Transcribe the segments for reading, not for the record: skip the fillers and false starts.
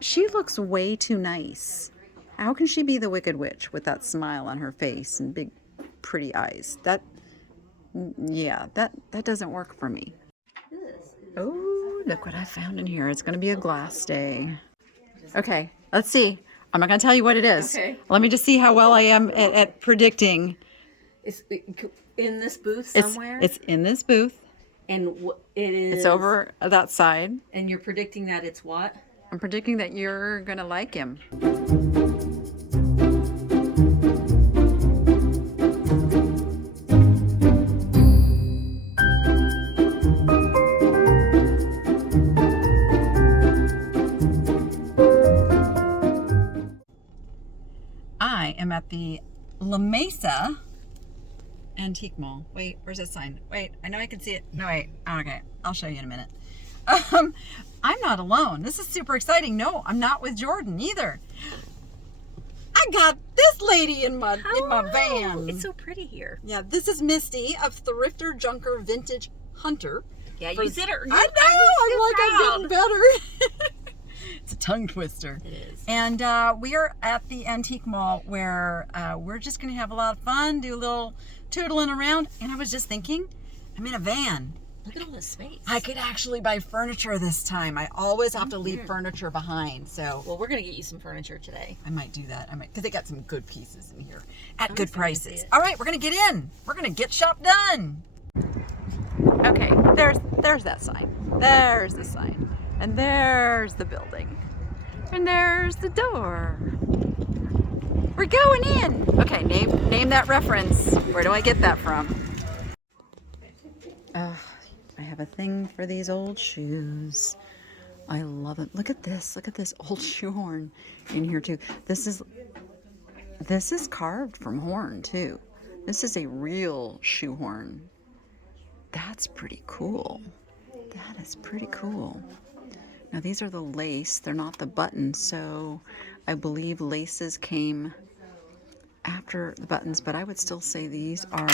she looks way too nice. How can she be the Wicked Witch with that smile on her face and big pretty eyes? Yeah, that doesn't work for me. Oh, look what I found in here. It's going to be a glass day. Okay, let's see. I'm not going to tell you what it is. Okay. Let me just see how well I am at predicting. It's in this booth somewhere? It's in this booth. And it is... It's over that side. And you're predicting that it's what? I'm predicting that you're going to like him. I am at the Mesa Antique Mall. Wait, where's that sign? Wait, I know I can see it. No, wait. Oh, okay, I'll show you in a minute. I'm not alone. This is super exciting. No, I'm not with Jordan either. I got this lady in my van. It's so pretty here. Yeah, this is Misty of Thrifter, Junker, Vintage Hunter. Yeah, you said it. I know. I'm getting better. It's a tongue twister. It is. And we are at the antique mall where we're just going to have a lot of fun, do a little tootling around. And I was just thinking, I'm in a van. Look at all this space. I could actually buy furniture this time. I always have to leave furniture behind. So, well, we're going to get you some furniture today. I might do that. I might, because they got some good pieces in here at good prices. All right, we're going to get in. We're going to get shop done. Okay, there's that sign. There's the sign. And there's the building. And there's the door. We're going in. Okay, name that reference. Where do I get that from? I have a thing for these old shoes. I love it. Look at this. Look at this old shoe horn in here too. This is carved from horn too. This is a real shoe horn. That's pretty cool. That is pretty cool. Now these are the lace, they're not the buttons, so I believe laces came after the buttons, but I would still say these are,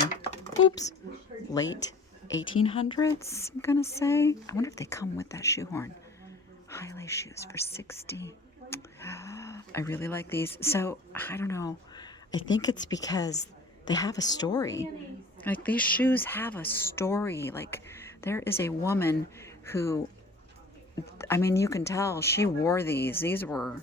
late 1800s, I'm gonna say. I wonder if they come with that shoe horn. High lace shoes for $60. I really like these. So, I don't know, I think it's because they have a story. Like these shoes have a story. Like there is a woman who, I mean, you can tell she wore these. These were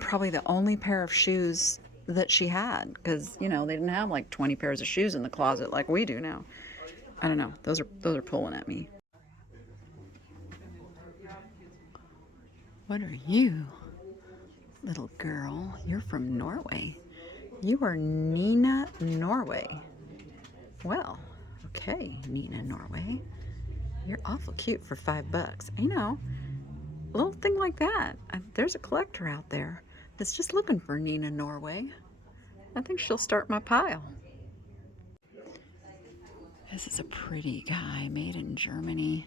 probably the only pair of shoes that she had, because you know they didn't have like 20 pairs of shoes in the closet like we do now. I don't know. Those are pulling at me. What are you, little girl? You're from Norway. You are Nina Norway. Well, okay, Nina Norway. You're awful cute for $5. You know, a little thing like that. There's a collector out there that's just looking for Nina Norway. I think she'll start my pile. This is a pretty guy made in Germany.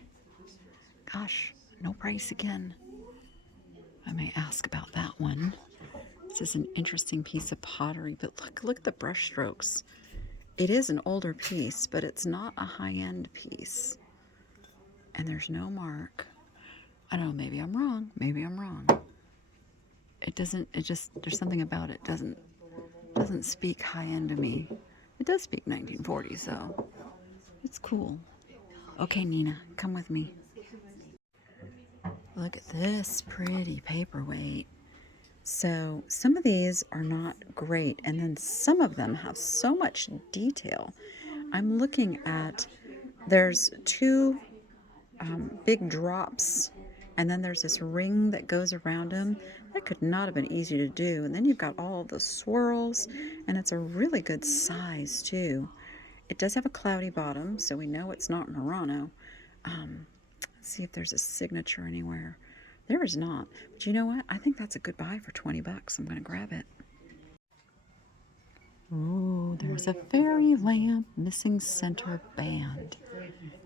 Gosh, no price again. I may ask about that one. This is an interesting piece of pottery, but look at the brush strokes. It is an older piece, but it's not a high-end piece. And there's no mark. I don't know, maybe I'm wrong. Maybe I'm wrong. There's something about it doesn't speak high-end to me. It does speak 1940s, so it's cool. Okay, Nina, come with me. Look at this pretty paperweight. So some of these are not great, and then some of them have so much detail. I'm looking at, there's two big drops, and then there's this ring that goes around them. That could not have been easy to do. And then you've got all of the swirls, and it's a really good size too. It does have a cloudy bottom, so we know it's not Murano. Let's see if there's a signature anywhere. There is not. But you know what? I think that's a good buy for $20. I'm going to grab it. Ooh, there's a fairy lamp missing center band.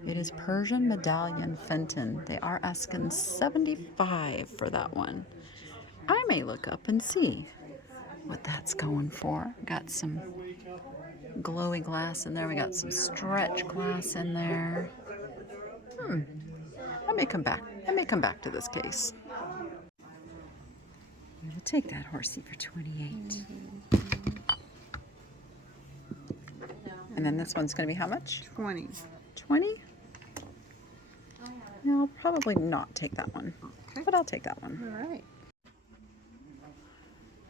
It is Persian medallion Fenton. They are asking $75 for that one. I may look up and see what that's going for. Got some glowy glass in there. We got some stretch glass in there. I may come back I may come back to this case. I'm gonna take that horsey for 28. And then this one's gonna be how much? 20. 20? No, I'll probably not take that one, but I'll take that one. All right.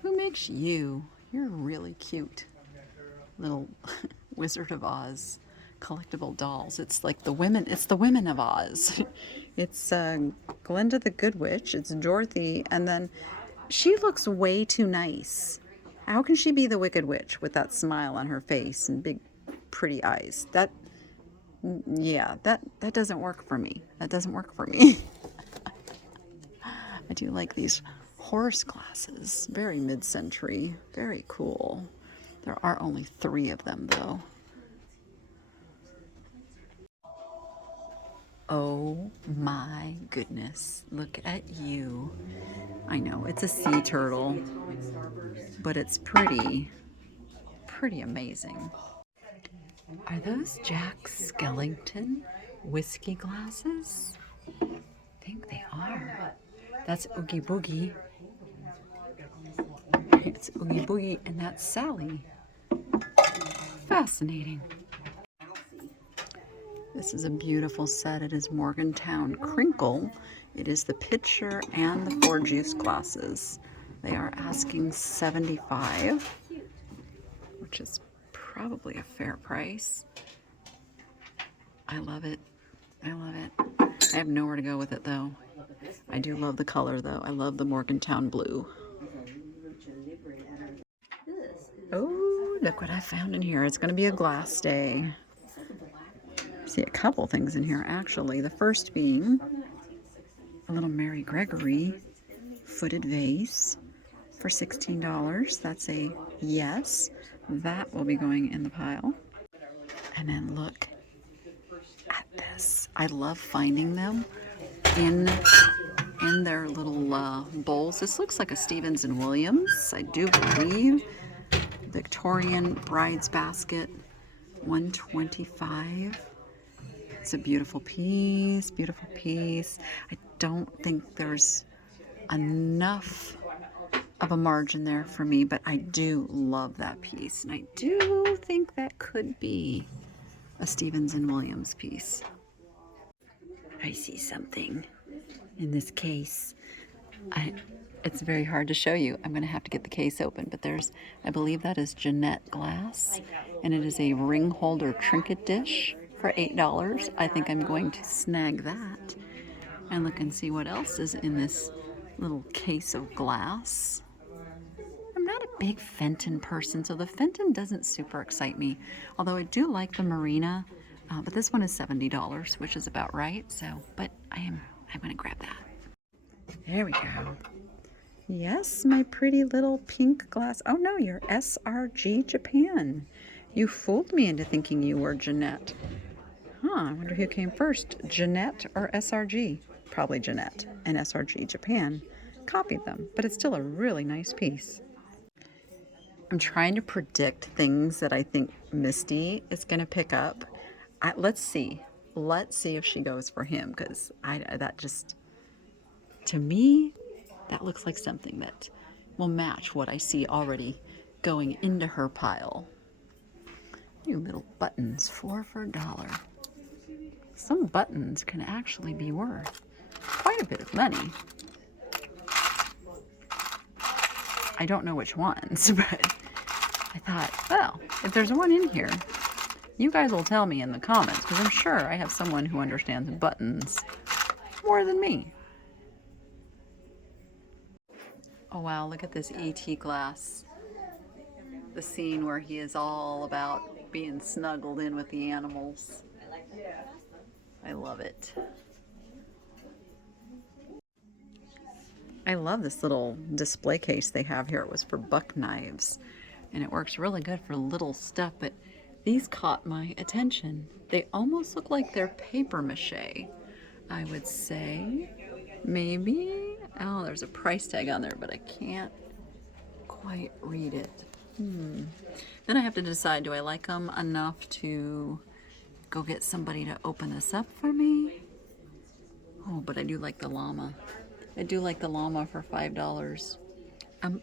Who makes you? You're really cute. Little Wizard of Oz collectible dolls. It's like the women of Oz. It's Glinda the Good Witch, it's Dorothy, and then she looks way too nice. How can she be the Wicked Witch with that smile on her face and big pretty eyes? That doesn't work for me. That doesn't work for me. I do like these horse glasses. Very mid-century. Very cool. There are only 3 of them, though. Oh my goodness. Look at you. I know, it's a sea turtle, but it's pretty amazing. Are those Jack Skellington whiskey glasses? I think they are. That's Oogie Boogie. It's Oogie Boogie, and that's Sally. Fascinating. This is a beautiful set. It is Morgantown Crinkle. It is the pitcher and the 4 juice glasses. They are asking $75, which is probably a fair price. I love it. I love it. I have nowhere to go with it though. I do love the color though. I love the Morgantown blue. Oh, look what I found in here. It's going to be a glass day. See a couple things in here actually. The first being a little Mary Gregory footed vase for $16. That's a yes. That will be going in the pile. And then look at this. I love finding them in their little bowls. This looks like a Stevens and Williams, I do believe. Victorian bride's basket, $125. It's a beautiful piece, beautiful piece. I don't think there's enough of a margin there for me, but I do love that piece. And I do think that could be a Stevens and Williams piece. I see something in this case. It's very hard to show you. I'm going to have to get the case open, but I believe that is Jeanette glass, and it is a ring holder trinket dish for $8. I think I'm going to snag that and look and see what else is in this little case of glass. I'm not a big Fenton person, so the Fenton doesn't super excite me, although I do like the Marina, but this one is $70, which is about right. So, but I'm going to grab that. There we go. Yes, my pretty little pink glass. Oh no, you're SRG Japan. You fooled me into thinking you were Jeanette. I wonder who came first, Jeanette or SRG? Probably Jeanette, and SRG Japan copied them, but it's still a really nice piece. I'm trying to predict things that I think Misty is going to pick up. Let's see if she goes for him, because that just, to me, that looks like something that will match what I see already going into her pile. New little buttons, 4 for $1. Some buttons can actually be worth quite a bit of money. I don't know which ones, but I thought, well, if there's one in here, you guys will tell me in the comments, because I'm sure I have someone who understands buttons more than me. Oh wow, look at this E.T. glass. The scene where he is all about being snuggled in with the animals. I love it. I love this little display case they have here. It was for buck knives, and it works really good for little stuff, but these caught my attention. They almost look like they're paper mache, I would say. Maybe. Oh, there's a price tag on there, but I can't quite read it. Then I have to decide, do I like them enough to go get somebody to open this up for me? Oh, but I do like the llama. I do like the llama for $5.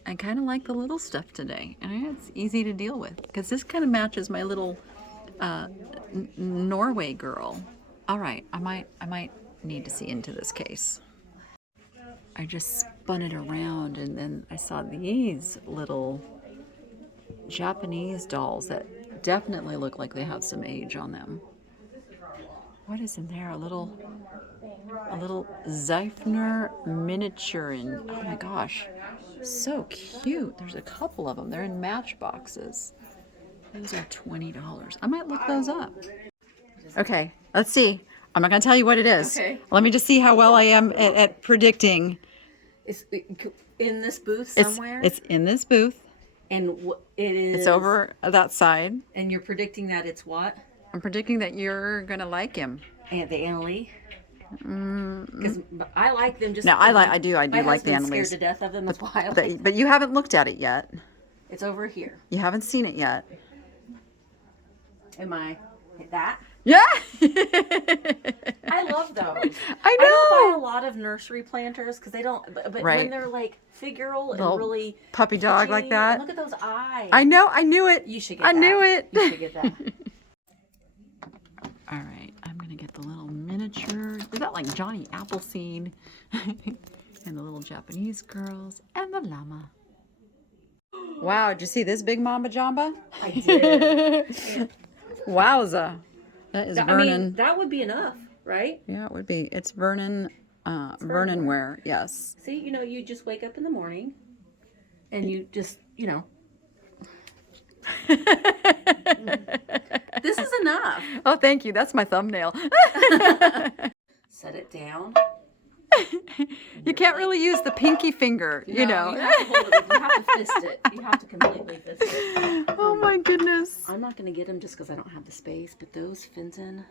I kind of like the little stuff today, and it's easy to deal with because this kind of matches my little Norway girl. All right, I might need to see into this case. I just spun it around, and then I saw these little Japanese dolls that definitely look like they have some age on them. What is in there? A little Zeifner miniature in, oh my gosh, so cute. There's a couple of them. They're in matchboxes. Those are $20. I might look those up. Okay, let's see. I'm not going to tell you what it is. Okay. Let me just see how well I am at predicting. It's in this booth somewhere. It's in this booth. And it is. It's over that side. And you're predicting that it's what? I'm predicting that you're going to like him. And the Annalie. Because I like them just. No, I do like the My husband's Annalise. scared to death of them. That's why I like. But you haven't looked at it yet. It's over here. You haven't seen it yet. Am I like that? Yeah. I love those. I I don't buy know. a lot of nursery planters because they don't. But Right. when they're like figural Little and really puppy dog kitschy, like that. and look at those eyes. I know. I knew it. You should get I that. knew it. You should get that. All right. I'm going to get the little miniature. Is that like Johnny Appleseed? And the little Japanese girls and the llama. Wow. Did you see this big Mamba Jamba? I did. Wowza. That is I Vernon. mean, that would be enough, right? Yeah, it would be. It's Vernon. Vernon wear. Yes. See, you just wake up in the morning, and you just, this is enough. Oh, thank you. That's my thumbnail. Set it down. You can't really use the pinky finger, you know. You have to hold it. You have to fist it. You have to completely fist it. Oh my goodness. I'm not going to get them just because I don't have the space, but those Fenton,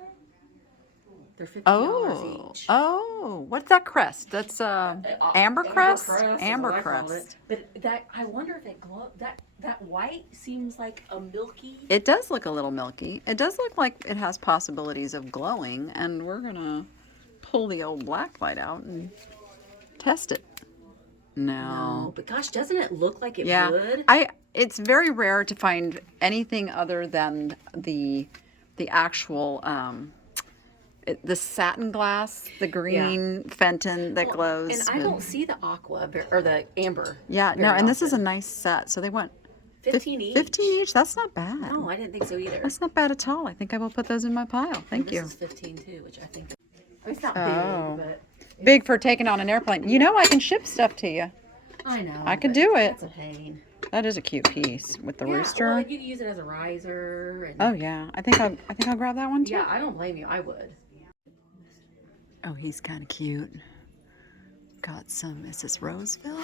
they're $50 Oh. each. Oh. What's that crest? That's amber crest? Amber is what I called crest. it. But that, I wonder if it glow. That white seems like a milky. It does look a little milky. It does look like it has possibilities of glowing, and we're gonna pull the old black light out and test it. No. But gosh, doesn't it look like it Yeah. would? It's very rare to find anything other than the actual the satin glass, the green Fenton that glows. And I don't see the aqua or the amber. Yeah, no, very and this is a often. nice set. So they want 15 each. 15 each. That's not bad. No, I didn't think so either. That's not bad at all. I think I will put those in my pile. Thank you. This is 15 too, which I think. I mean, it's not Oh. big, but Big for taking on an airplane. You know I can ship stuff to you. I know. I could but do it. That's a pain. That is a cute piece with the Yeah, rooster. well, you could use it as a riser. And, Oh yeah, I think I'll grab that one too. yeah, I don't blame you. I would. Oh, he's kind of cute. Got some. Is this Roseville?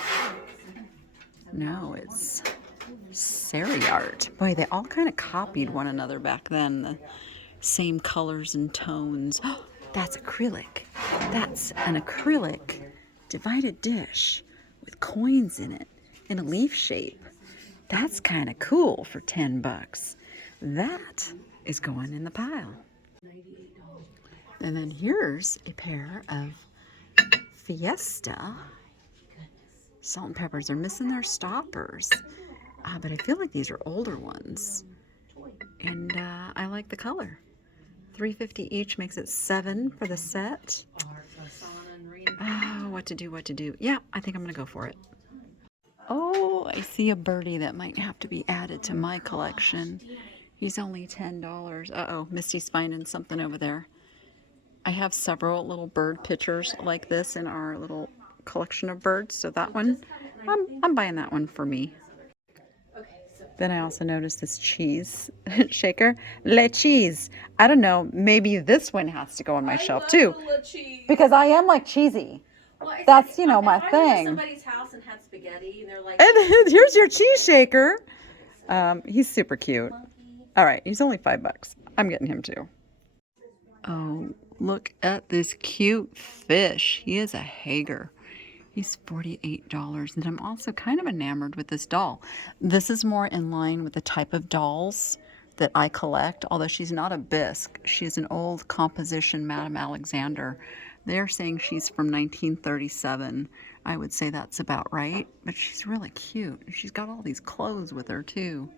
No, it's Sari art. Boy, they all kind of copied one another back then. The same colors and tones. Oh, that's acrylic. That's an acrylic divided dish with coins in it in a leaf shape. That's kind of cool for $10. That is going in the pile. And then here's a pair of Fiesta salt and peppers. They're missing their stoppers, but I feel like these are older ones. And I like the color. $3.50 each makes it $7 for the set. Oh, what to do. Yeah, I think I'm gonna go for it. Oh, I see a birdie that might have to be added to my collection. He's only $10. Uh-oh, Misty's finding something over there. I have several little bird pictures like this in our little collection of birds. So that one, I'm buying that one for me. Then I also noticed this cheese shaker. Le cheese. I don't know. Maybe this one has to go on my shelf too. Because I am like cheesy. Well, it's That's, like, my if I went to thing. somebody's house and had spaghetti, and they're like, And here's your cheese shaker. He's super cute. All right, he's only $5. I'm getting him too. Oh, look at this cute fish. He is a Hager. He's $48. And I'm also kind of enamored with this doll. This is more in line with the type of dolls that I collect, although she's not a bisque. She's an old composition Madame Alexander They're saying she's from 1937. I would say that's about right, but she's really cute. She's got all these clothes with her too.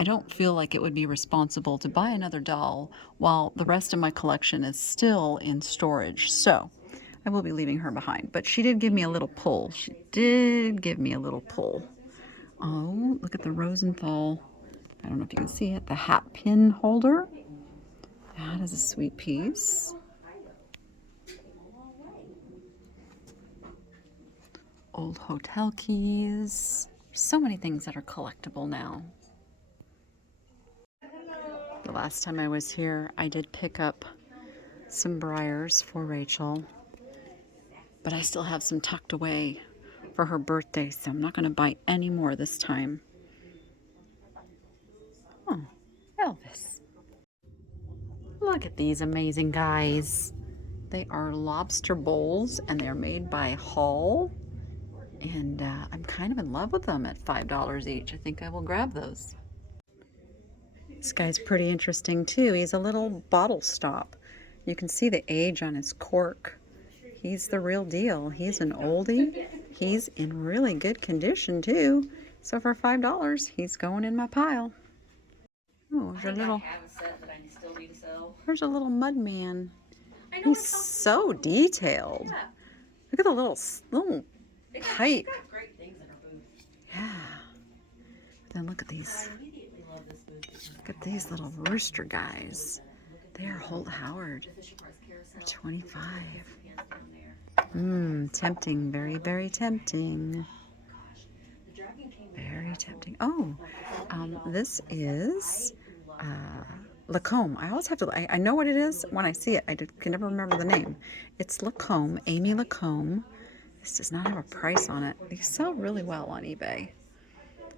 I don't feel like it would be responsible to buy another doll while the rest of my collection is still in storage. So I will be leaving her behind. But she did give me a little pull. She did give me a little pull. Oh, look at the Rosenthal. I don't know if you can see it. The hat pin holder. That is a sweet piece. Old hotel keys. So many things that are collectible now. The last time I was here, I did pick up some briars for Rachel, but I still have some tucked away for her birthday, so I'm not going to buy any more this time. Oh, Elvis. Look at these amazing guys. They are lobster bowls, and they're made by Hall, and I'm kind of in love with them at $5 each. I think I will grab those. This guy's pretty interesting too. He's a little bottle stop. You can see the age on his cork. He's the real deal. He's an oldie. He's in really good condition too. So for $5, he's going in my pile. Oh, there's a little mud man. He's so detailed. Look at the little pipe. Yeah. Then look at these. Look at these little rooster guys. They are Holt Howard. They're 25. Tempting. Very, very tempting. Very tempting. Oh, this is Lacombe. I always have to, I know what it is when I see it. I can never remember the name. It's Lacombe, Amy Lacombe. This does not have a price on it. These sell really well on eBay.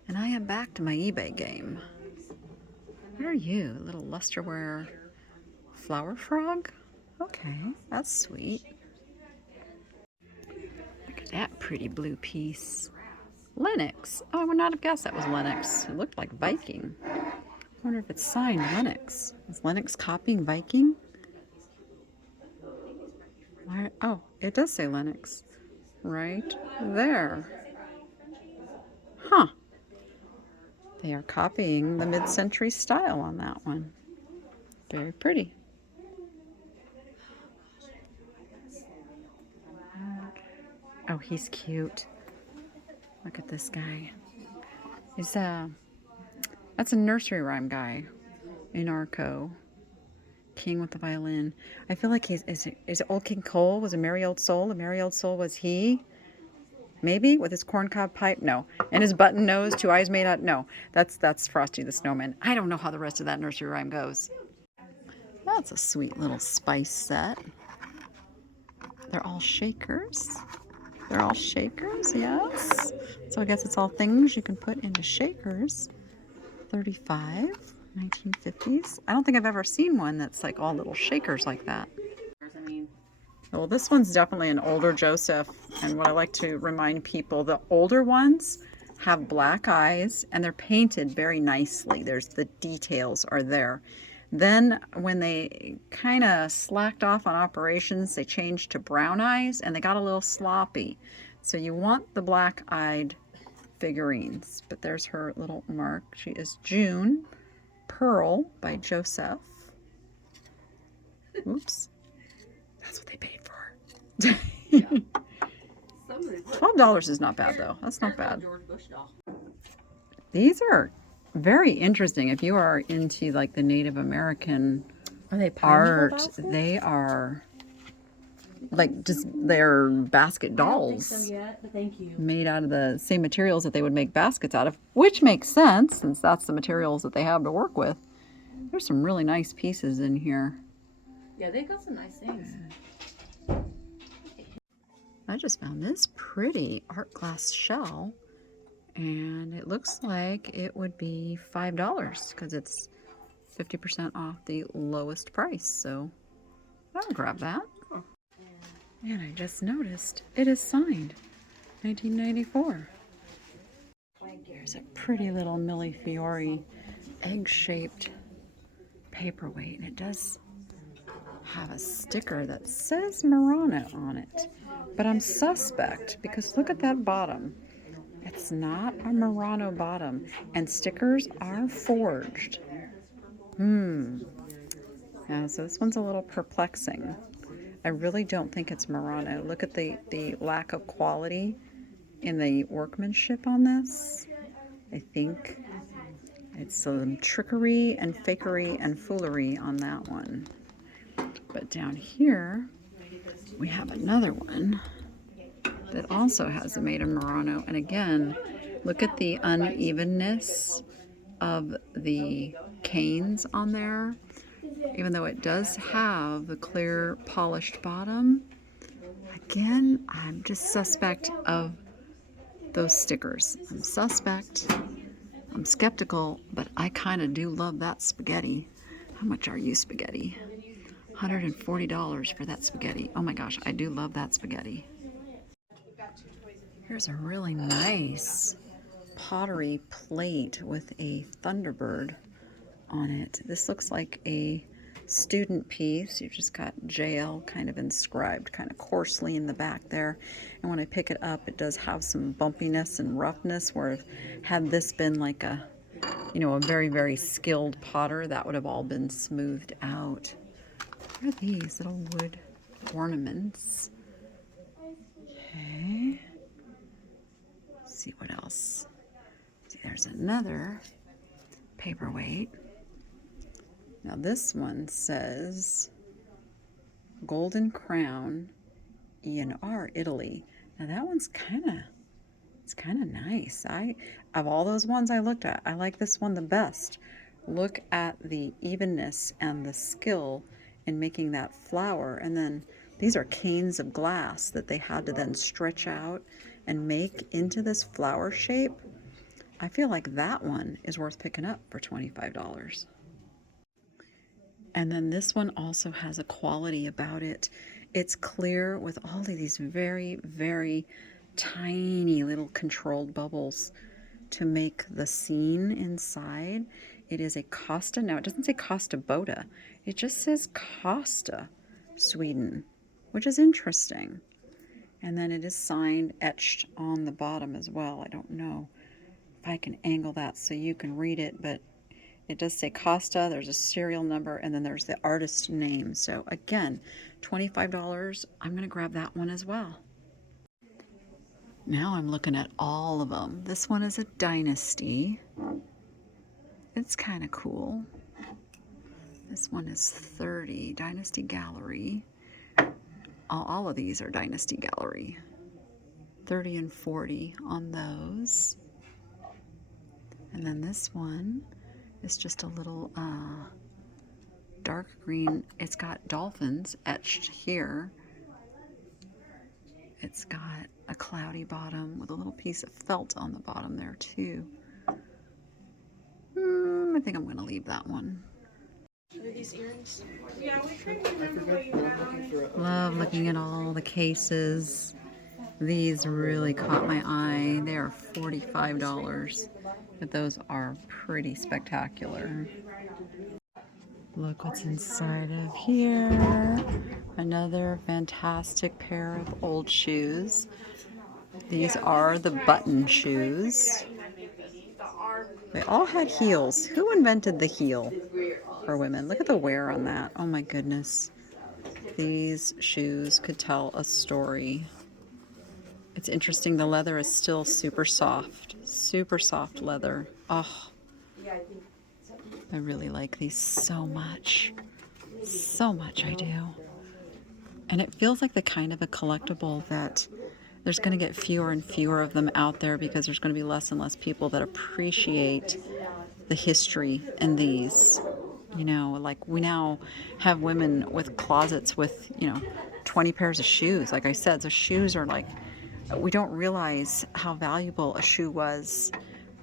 And I am back to my eBay game. What are you? A little lusterware flower frog? Okay, that's sweet. Look at that pretty blue piece. Lennox. Oh, I would not have guessed that was Lennox. It looked like Viking. I wonder if it's signed Lennox. Is Lennox copying Viking? Oh, it does say Lennox. Right there. Huh. They are copying the mid-century style on that one. Very pretty. Oh, he's cute. Look at this guy. He's that's a nursery rhyme guy in Arco. King with the violin. I feel like is Old King Cole was a merry old soul. A merry old soul was he? Maybe with his corncob pipe? No. And his button nose, 2 eyes made out? No. That's Frosty the Snowman. I don't know how the rest of that nursery rhyme goes. That's a sweet little spice set. They're all shakers. They're all shakers, yes. So I guess it's all things you can put into shakers. 35, 1950s. I don't think I've ever seen one that's like all little shakers like that. Well, this one's definitely an older Joseph, and what I like to remind people, the older ones have black eyes and they're painted very nicely. The details are there. Then when they kind of slacked off on operations, they changed to brown eyes and they got a little sloppy. So you want the black-eyed figurines. But there's her little mark. She is June Pearl by Joseph. Oops. That's what they paid for her. $12 is not bad though. That's not bad. These are very interesting. If you are into like the Native American art, they are like just they're basket dolls. I don't think so yet, but thank you. Made out of the same materials that they would make baskets out of, which makes sense since that's the materials that they have to work with. There's some really nice pieces in here. Yeah, they got some nice things. I just found this pretty art glass shell, and it looks like it would be $5 because it's 50% off the lowest price. So I'll grab that. And I just noticed it is signed 1994. There's a pretty little Millie Fiore egg-shaped paperweight, and it does have a sticker that says Murano on it. But I'm suspect because look at that bottom. It's not a Murano bottom. And stickers are forged. Yeah, so this one's a little perplexing. I really don't think it's Murano. Look at the lack of quality in the workmanship on this. I think it's some trickery and fakery and foolery on that one. But down here, we have another one that also has a made in Murano. And again, look at the unevenness of the canes on there. Even though it does have the clear polished bottom, again, I'm just suspect of those stickers. I'm suspect. I'm skeptical, but I kind of do love that spaghetti. How much are you, spaghetti? $140 for that spaghetti. Oh my gosh, I do love that spaghetti. Here's a really nice pottery plate with a Thunderbird on it. This looks like a student piece. You've just got JL kind of inscribed kind of coarsely in the back there. And when I pick it up, it does have some bumpiness and roughness where had this been like a, a very, very skilled potter, that would have all been smoothed out. What are these little wood ornaments? Okay. Let's see what else. See, there's another paperweight. Now this one says Golden Crown E&R Italy. Now that one's kind of nice. Of all those ones I looked at, I like this one the best. Look at the evenness and the skill in making that flower. And then these are canes of glass that they had to then stretch out and make into this flower shape. I feel like that one is worth picking up for $25. And then this one also has a quality about it. It's clear with all of these very, very tiny little controlled bubbles to make the scene inside. It is a Costa. Now, it doesn't say Costa Boda. It just says Costa, Sweden, which is interesting. And then it is signed, etched on the bottom as well. I don't know if I can angle that so you can read it, but it does say Costa, there's a serial number, and then there's the artist name. So again, $25, I'm gonna grab that one as well. Now I'm looking at all of them. This one is a Dynasty. It's kind of cool. This one is 30, Dynasty Gallery. All of these are Dynasty Gallery. 30 and 40 on those. And then this one is just a little dark green. It's got dolphins etched here. It's got a cloudy bottom with a little piece of felt on the bottom there too. I think I'm going to leave that one. Are these earrings? Yeah, we couldn't remember what you had on it. Love looking at all the cases. These really caught my eye. They are $45, but those are pretty spectacular. Look what's inside of here. Another fantastic pair of old shoes. These are the button shoes. They all had heels. Who invented the heel for women? Look at the wear on that. Oh my goodness. These shoes could tell a story. It's interesting, the leather is still super soft leather. Oh, I really like these so much. So much I do. And it feels like the kind of a collectible that there's going to get fewer and fewer of them out there because there's going to be less and less people that appreciate the history in these. You know, like we now have women with closets with, 20 pairs of shoes. Like I said, the shoes are like, we don't realize how valuable a shoe was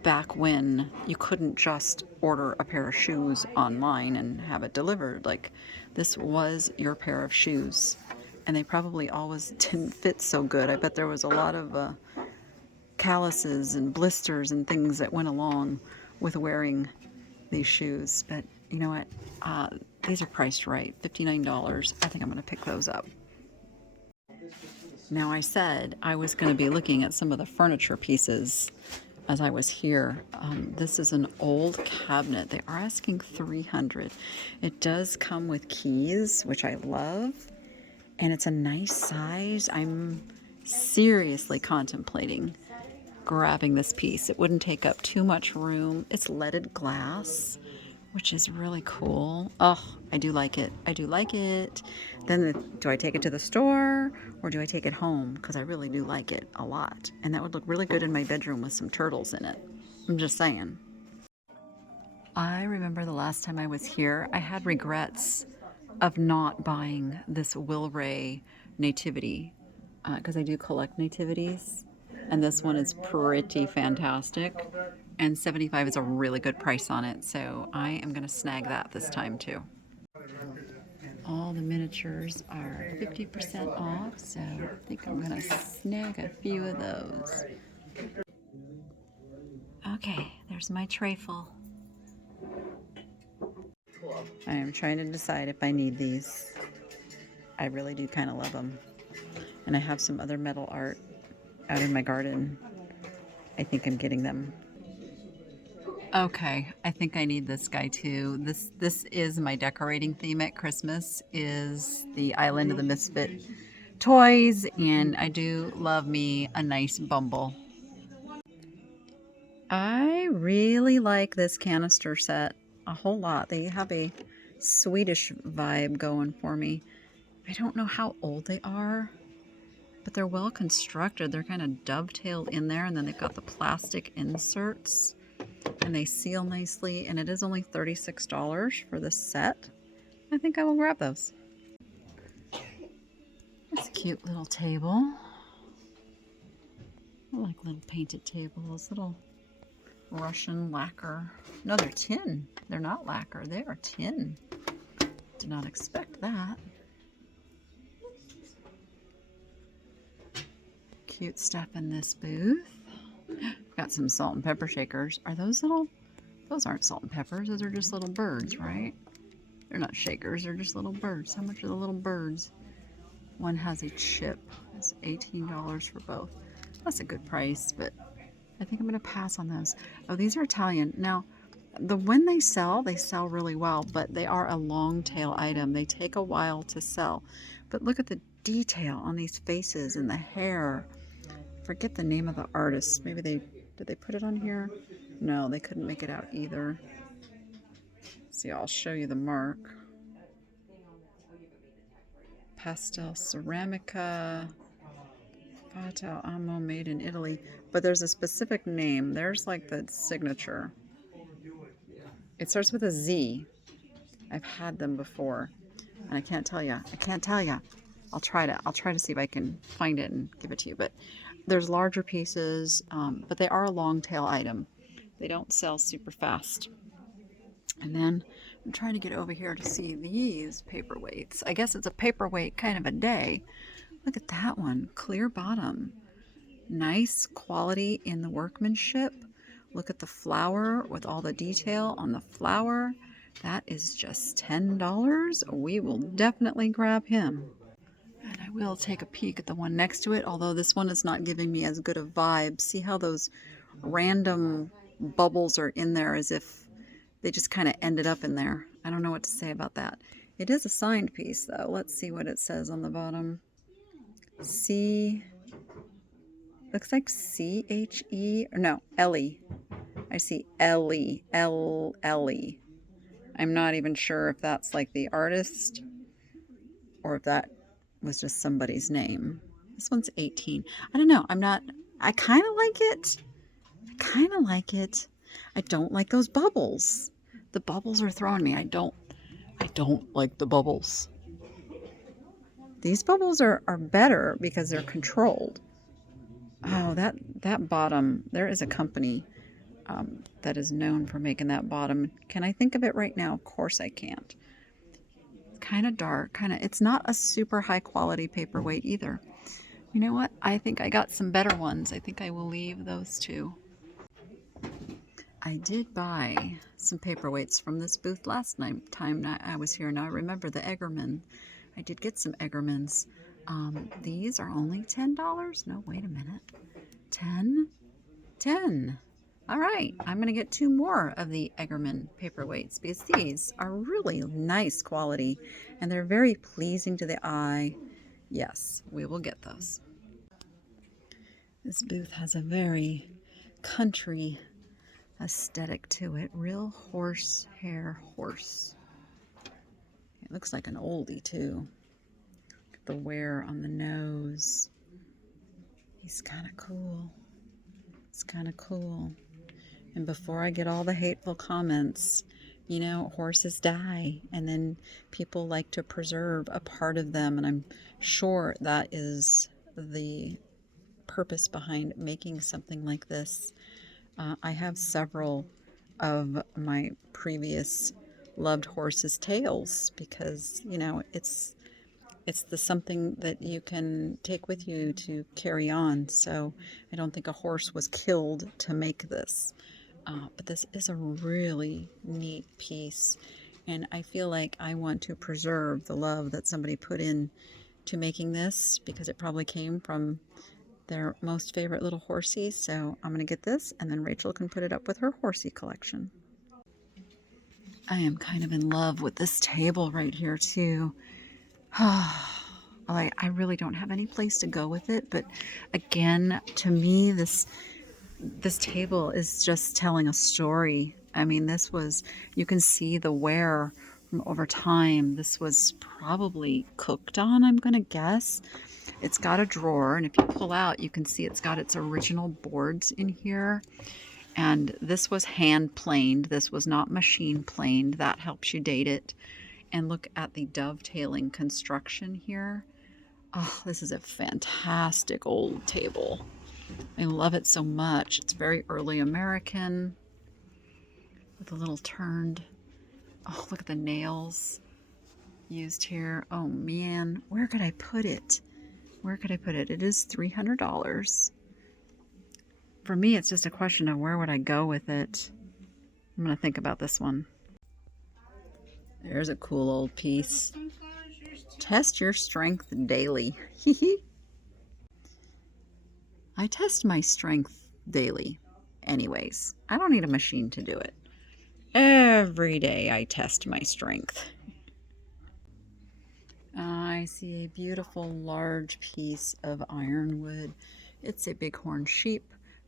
back when you couldn't just order a pair of shoes online and have it delivered. Like, this was your pair of shoes. And they probably always didn't fit so good. I bet there was a lot of calluses and blisters and things that went along with wearing these shoes. But you know what? These are priced right, $59. I think I'm going to pick those up. Now I said I was going to be looking at some of the furniture pieces as I was here. This is an old cabinet. They are asking $300. It does come with keys, which I love, and it's a nice size. I'm seriously contemplating grabbing this piece. It wouldn't take up too much room. It's leaded glass, which is really cool. Oh, I do like it. I do like it. Then do I take it to the store or do I take it home? Because I really do like it a lot. And that would look really good in my bedroom with some turtles in it. I'm just saying. I remember the last time I was here, I had regrets of not buying this Wilray nativity because I do collect nativities. And this one is pretty fantastic. And $75 is a really good price on it. So I am going to snag that this time too. All the miniatures are 50% off. So I think I'm going to snag a few of those. Okay, there's my tray full. I am trying to decide if I need these. I really do kind of love them. And I have some other metal art out in my garden. I think I'm getting them. Okay, I think I need this guy too. This is my decorating theme at Christmas, is the Island of the Misfit toys, and I do love me a nice Bumble. I really like this canister set a whole lot. They have a Swedish vibe going for me. I don't know how old they are, but they're well constructed. They're kind of dovetailed in there, and then they've got the plastic inserts, and they seal nicely, and it is only $36 for this set. I think I will grab those. That's a cute little table. I like little painted tables, little Russian lacquer. No, they're tin. They're not lacquer. They are tin. Did not expect that. Cute stuff in this booth. Got some salt and pepper shakers. Are those little? Those aren't salt and peppers. Those are just little birds, right? They're not shakers. They're just little birds. How much are the little birds? One has a chip. It's $18 for both. That's a good price, but I think I'm going to pass on those. Oh, these are Italian. Now, when they sell really well, but they are a long tail item. They take a while to sell. But look at the detail on these faces and the hair. Forget the name of the artist. Maybe did they put it on here? No, they couldn't make it out either. See, I'll show you the mark. Pastel Ceramica. Fata Amo, made in Italy. But there's a specific name. There's like the signature. It starts with a Z. I've had them before. And I can't tell you. I can't tell you. I'll try to see if I can find it and give it to you. But there's larger pieces, but they are a long tail item. They don't sell super fast. And then I'm trying to get over here to see these paperweights. I guess it's a paperweight kind of a day. Look at that one, clear bottom. Nice quality in the workmanship. Look at the flower with all the detail on the flower. That is just $10. We will definitely grab him. And I will take a peek at the one next to it, although this one is not giving me as good a vibe. See how those random bubbles are in there as if they just kind of ended up in there. I don't know what to say about that. It is a signed piece though. Let's see what it says on the bottom. C, looks like C-H-E, or no, L-E. I see L-E, L-L-E. I'm not even sure if that's like the artist or if that was just somebody's name. This one's 18. I don't know. I kind of like it. I don't like those bubbles. The bubbles are throwing me. I don't like the bubbles. These bubbles are better because they're controlled. Oh, that bottom, there is a company that is known for making that bottom. Can I think of it right now? Of course I can't. Kind of dark, it's not a super high quality paperweight either. You know what? I think I got some better ones. I think I will leave those two. I did buy some paperweights from this booth last time I was here. Now I remember the Eggerman. I did get some Eggermans. These are only $10. No, wait a minute. 10? 10. All right, I'm going to get 2 more of the Eggerman paperweights because these are really nice quality and they're very pleasing to the eye. Yes, we will get those. This booth has a very country aesthetic to it. Real horsehair horse. It looks like an oldie too. Look at the wear on the nose. He's kind of cool. It's kind of cool. And before I get all the hateful comments, you know, horses die and then people like to preserve a part of them, and I'm sure that is the purpose behind making something like this. I have several of my previous loved horses' tails because, you know, it's something that you can take with you to carry on. So I don't think a horse was killed to make this. But this is a really neat piece. And I feel like I want to preserve the love that somebody put in to making this because it probably came from their most favorite little horsey. So I'm going to get this and then Rachel can put it up with her horsey collection. I am kind of in love with this table right here too. I really don't have any place to go with it, but again, to me, this table is just telling a story. I mean, this was, you can see the wear from over time. This was probably cooked on, I'm gonna guess. It's got a drawer, and if you pull out, you can see it's got its original boards in here. And this was hand planed. This was not machine planed. That helps you date it. And look at the dovetailing construction here. Oh, this is a fantastic old table. I love it so much. It's very early American with a little turned. Oh, look at the nails used here. Oh man, where could I put it? Where could I put it? It is $300. For me, it's just a question of where would I go with it. I'm going to think about this one. There's a cool old piece. Test your strength daily. I test my strength daily. Anyways, I don't need a machine to do it. Every day I test my strength. I see a beautiful large piece of ironwood. It's a bighorn sheep.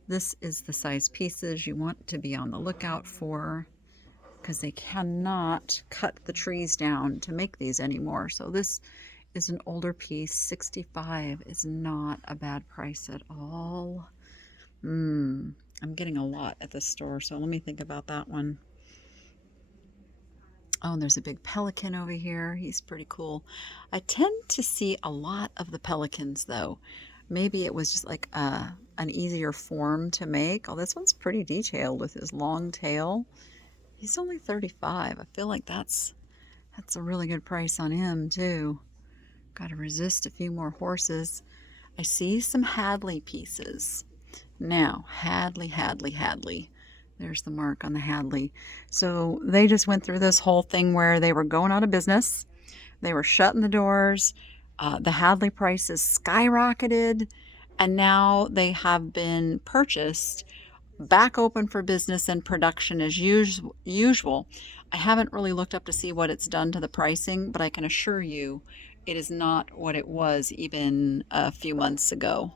This is the size pieces you want to be on the lookout for because they cannot cut the trees down to make these anymore. So this is an older piece. $65 is not a bad price at all. I'm getting a lot at this store, so let me think about that one. Oh, and there's a big pelican over here. He's pretty cool. I tend to see a lot of the pelicans, though. Maybe it was just like an easier form to make. Oh, this one's pretty detailed with his long tail. He's only $35. I feel like that's a really good price on him, too. Got to resist a few more horses. I see some Hadley pieces. Now, Hadley. There's the mark on the Hadley. So they just went through this whole thing where they were going out of business. They were shutting the doors. The Hadley prices skyrocketed. And now they have been purchased, back open for business and production as usual. I haven't really looked up to see what it's done to the pricing, but I can assure you it is not what it was even a few months ago.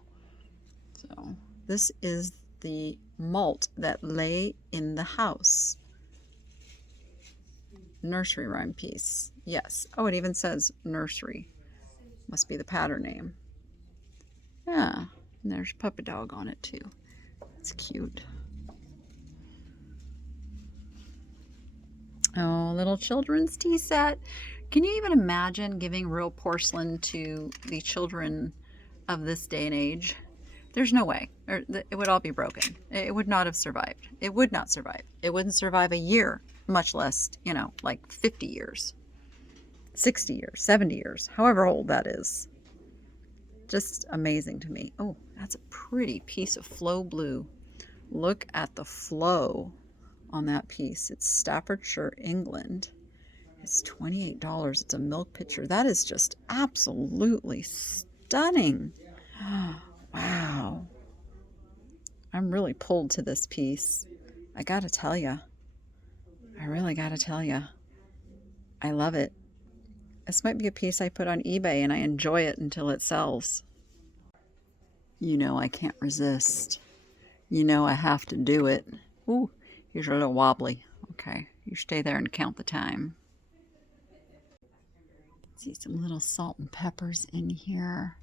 So this is the malt that lay in the house. Nursery rhyme piece. Yes. Oh, it even says nursery. Must be the pattern name. Yeah. And there's a puppy dog on it too. It's cute. Oh, little children's tea set. Can you even imagine giving real porcelain to the children of this day and age? There's no way. It would all be broken. It would not have survived. It would not survive. It wouldn't survive a year, much less, like 50 years, 60 years, 70 years, however old that is. Just amazing to me. Oh, that's a pretty piece of flow blue. Look at the flow. on that piece. It's Staffordshire, England. It's $28. It's a milk pitcher. That is just absolutely stunning. Wow. I'm really pulled to this piece. I gotta tell ya. I really gotta tell ya. I love it. This might be a piece I put on eBay and I enjoy it until it sells. You know I can't resist. You know I have to do it. Ooh, here's a little wobbly. Okay, you stay there and count the time. See some little salt and peppers in here.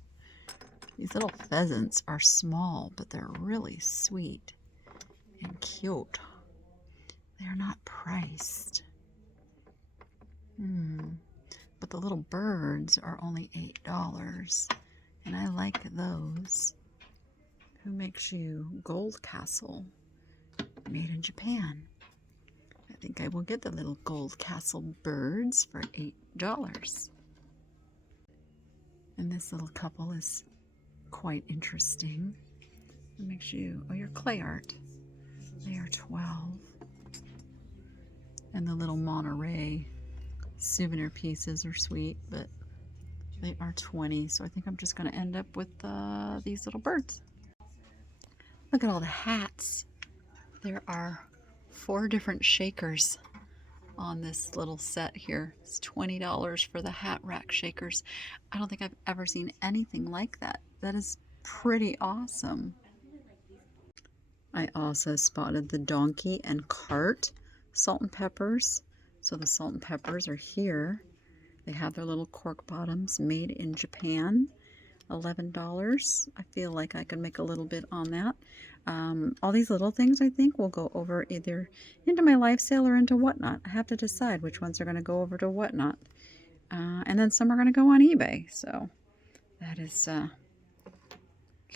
These little pheasants are small, but they're really sweet and cute. They're not priced. But the little birds are only $8, and I like those. Who makes you Gold Castle? Made in Japan. I think I will get the little Gold Castle birds for $8. And this little couple is quite interesting. It makes you, oh, your clay art. They are $12. And the little Monterey souvenir pieces are sweet, but they are $20. So I think I'm just going to end up with these little birds. Look at all the hats. There are 4 different shakers on this little set here. It's $20 for the hat rack shakers. I don't think I've ever seen anything like that. That is pretty awesome. I also spotted the donkey and cart salt and peppers. So the salt and peppers are here. They have their little cork bottoms, made in Japan. $11. I feel like I could make a little bit on that. All these little things I think will go over either into my life sale or into Whatnot. I have to decide which ones are going to go over to Whatnot. And then some are going to go on eBay. So that is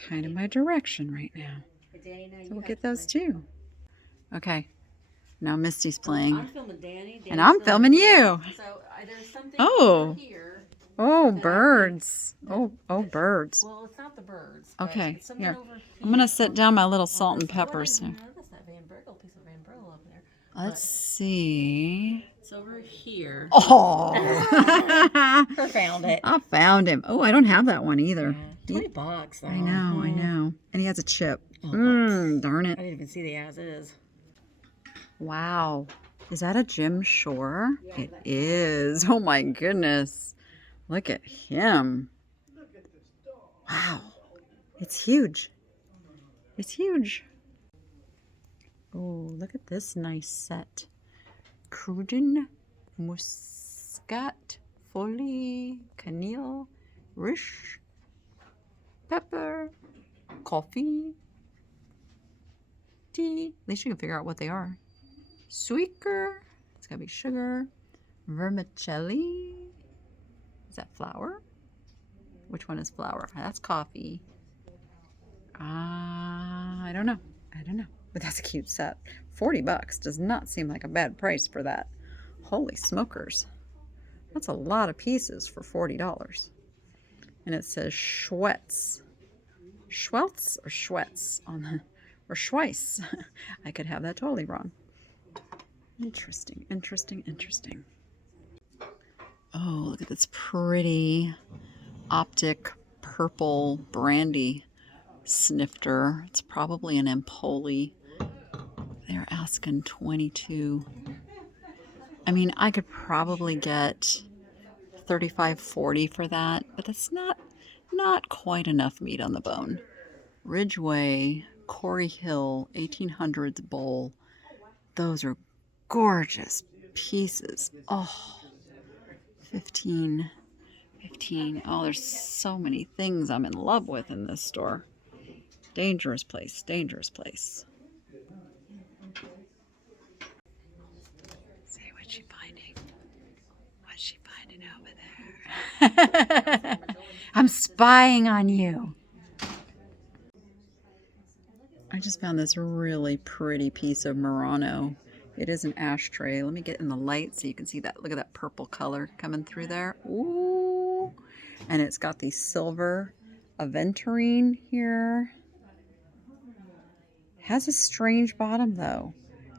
kind of my direction right now. So we'll get those too. Okay. Now Misty's playing. I'm filming Danny. And I'm filming you. So there's something Oh. here. Oh, birds. Oh, birds. Well, it's not the birds. But Okay, it's something here. over I'm going to set down my little salt and Oh, I peppers. didn't know that's that Van Bergel, piece of Van Bergel up there. Let's see. It's over here. Oh. I found it. I found him. Oh, I don't have that one either. Yeah, $20 though. I know. And he has a chip. Oh, Darn I it. didn't even see the as is. Wow. Is that a Jim Shore? It is. Oh my goodness. Look at him. Wow. It's huge. It's huge. Oh, look at this nice set. Cruden, Muscat, Folie, Canil, Rish, Pepper, Coffee, Tea. At least you can figure out what they are. Sweeker. It's got to be sugar. Vermicelli. Is that flour? Which one is flour? That's coffee. I don't know. But that's a cute set. $40 does not seem like a bad price for that. Holy smokers. That's a lot of pieces for $40. And it says Schwetz. Schweltz or Schwetz on the, or Schweiss. I could have that totally wrong. Interesting. Oh, look at this pretty optic purple brandy snifter. It's probably an Empoli. They're asking $22. I mean, I could probably get $35, $40 for that, but that's not quite enough meat on the bone. Ridgeway, Corey Hill, 1800s bowl. Those are gorgeous pieces. Oh, 15. Oh, there's so many things I'm in love with in this store. Dangerous place. See what she's finding. What's she finding over there? I'm spying on you. I just found this really pretty piece of Murano. It is an ashtray. Let me get in the light so you can see that. Look at that purple color coming through there. Ooh. And it's got the silver aventurine here. Has a strange bottom though.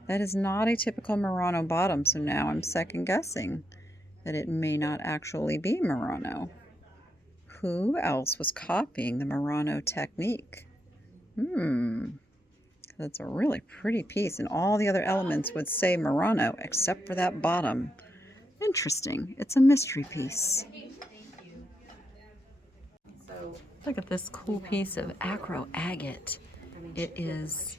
That is not a typical Murano bottom, so now I'm second guessing that it may not actually be Murano. Who else was copying the Murano technique? That's a really pretty piece, and all the other elements would say Murano except for that bottom. Interesting. It's a mystery piece. Look at this cool piece of acro agate. It is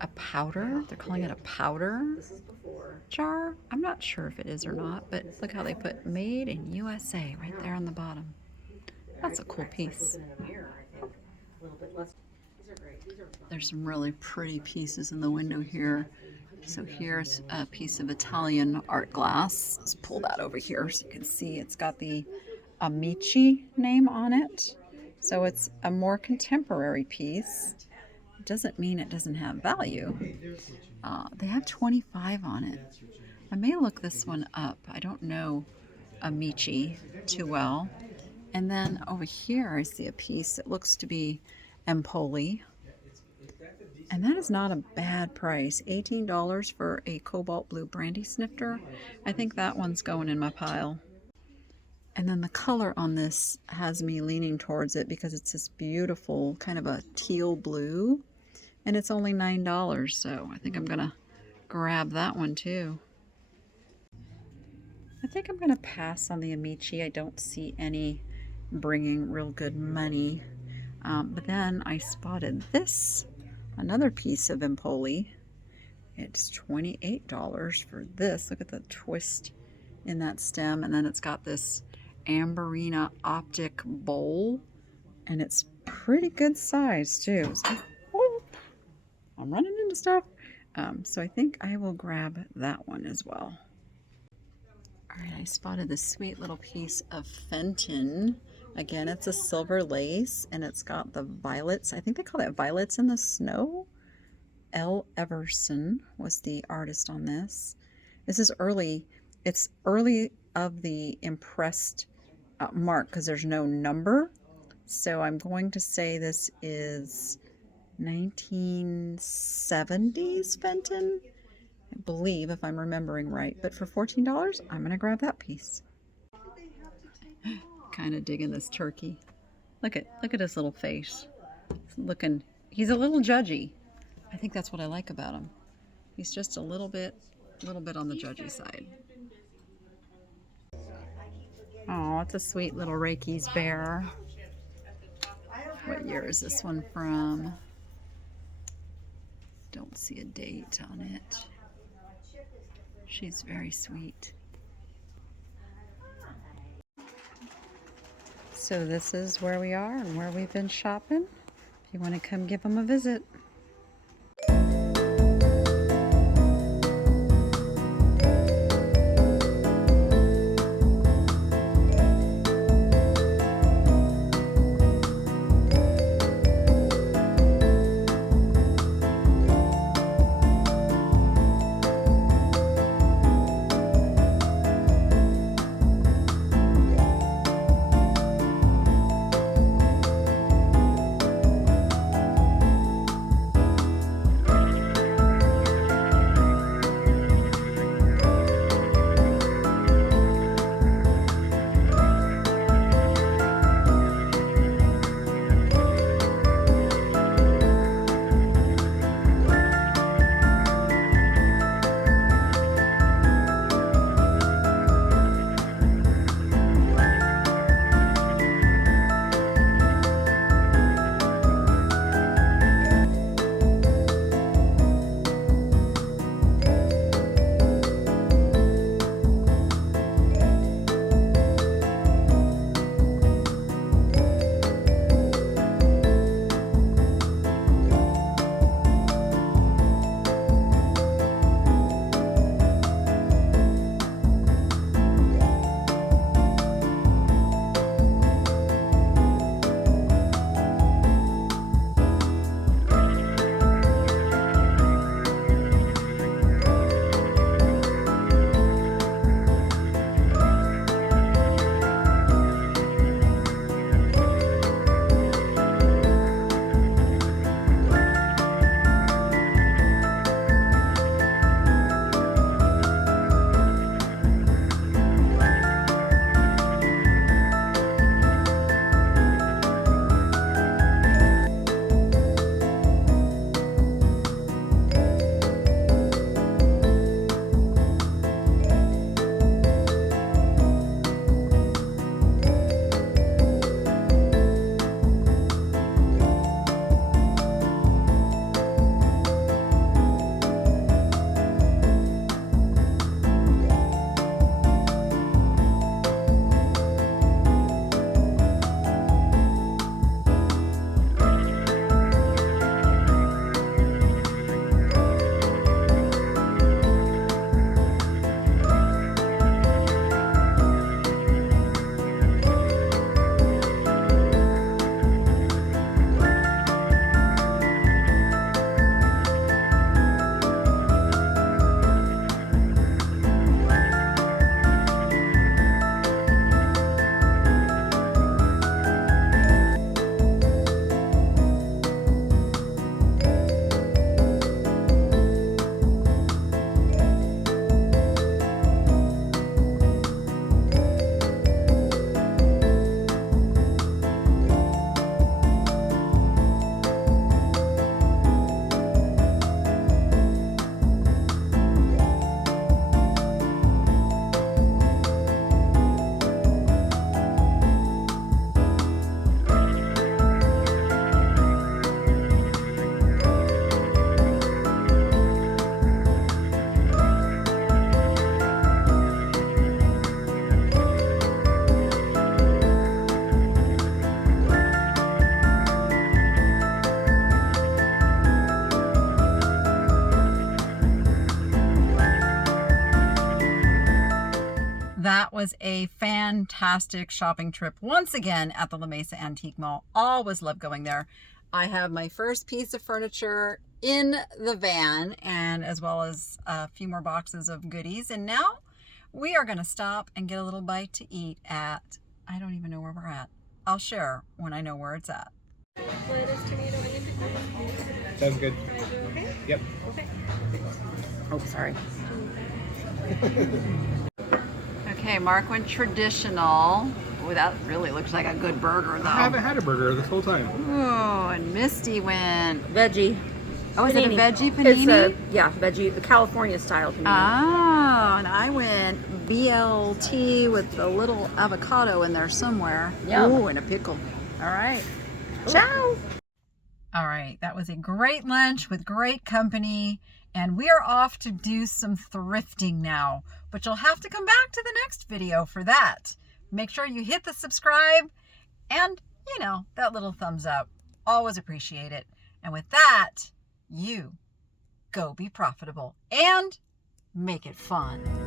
a powder. They're calling it a powder jar. I'm not sure if it is or not, but look how they put made in USA right there on the bottom. That's a cool piece. There's some really pretty pieces in the window here. So here's a piece of Italian art glass. Let's pull that over here so you can see it's got the Amici name on it. So it's a more contemporary piece. It doesn't mean it doesn't have value. They have 25 on it. I may look this one up. I don't know Amici too well. And then over here I see a piece that looks to be Empoli. And that is not a bad price. $18 for a cobalt blue brandy snifter. I think that one's going in my pile. And then the color on this has me leaning towards it because it's this beautiful kind of a teal blue. And it's only $9, so I think I'm going to grab that one too. I think I'm going to pass on the Amici. I don't see any bringing real good money. But then I spotted this. Another piece of Empoli. It's $28 for this. Look at the twist in that stem. And then it's got this Amberina optic bowl. And it's pretty good size too. So, oh, I'm running into stuff. So I think I will grab that one as well. All right, I spotted this sweet little piece of Fenton. Again, it's a silver lace, and it's got the violets. I think they call it violets in the snow. L. Everson was the artist on this. This is early. It's early of the impressed mark because there's no number. So I'm going to say this is 1970s Fenton. I believe, if I'm remembering right. But for $14, I'm going to grab that piece. Kind of digging this turkey. Look at his little face. He's a little judgy. I think that's what I like about him. He's just a little bit on the judgy side. Oh, it's a sweet little Reiki's bear. What year is this one from? Don't see a date on it. She's very sweet. So this is where we are and where we've been shopping. If you want to come give them a visit. was a fantastic shopping trip once again at the Mesa Antique Mall. Always love going there. I have my first piece of furniture in the van, and as well as a few more boxes of goodies. And now we are going to stop and get a little bite to eat at, I don't even know where we're at. I'll share when I know where it's at. Lettuce, tomato, onion, pickle. Sounds good. Okay? Yep. Okay. Oh, sorry. Okay, Mark went traditional. Oh, that really looks like a good burger, though. I haven't had a burger this whole time. Oh, and Misty went. Veggie. Oh, is it a veggie panini? It's a, yeah, veggie, the California style panini. Oh, and I went BLT with a little avocado in there somewhere. Yum. Oh, and a pickle. All right. Ciao. All right, that was a great lunch with great company, and we are off to do some thrifting now, but you'll have to come back to the next video for that. Make sure you hit the subscribe and, you know, that little thumbs up. Always appreciate it. And with that, you go be profitable and make it fun.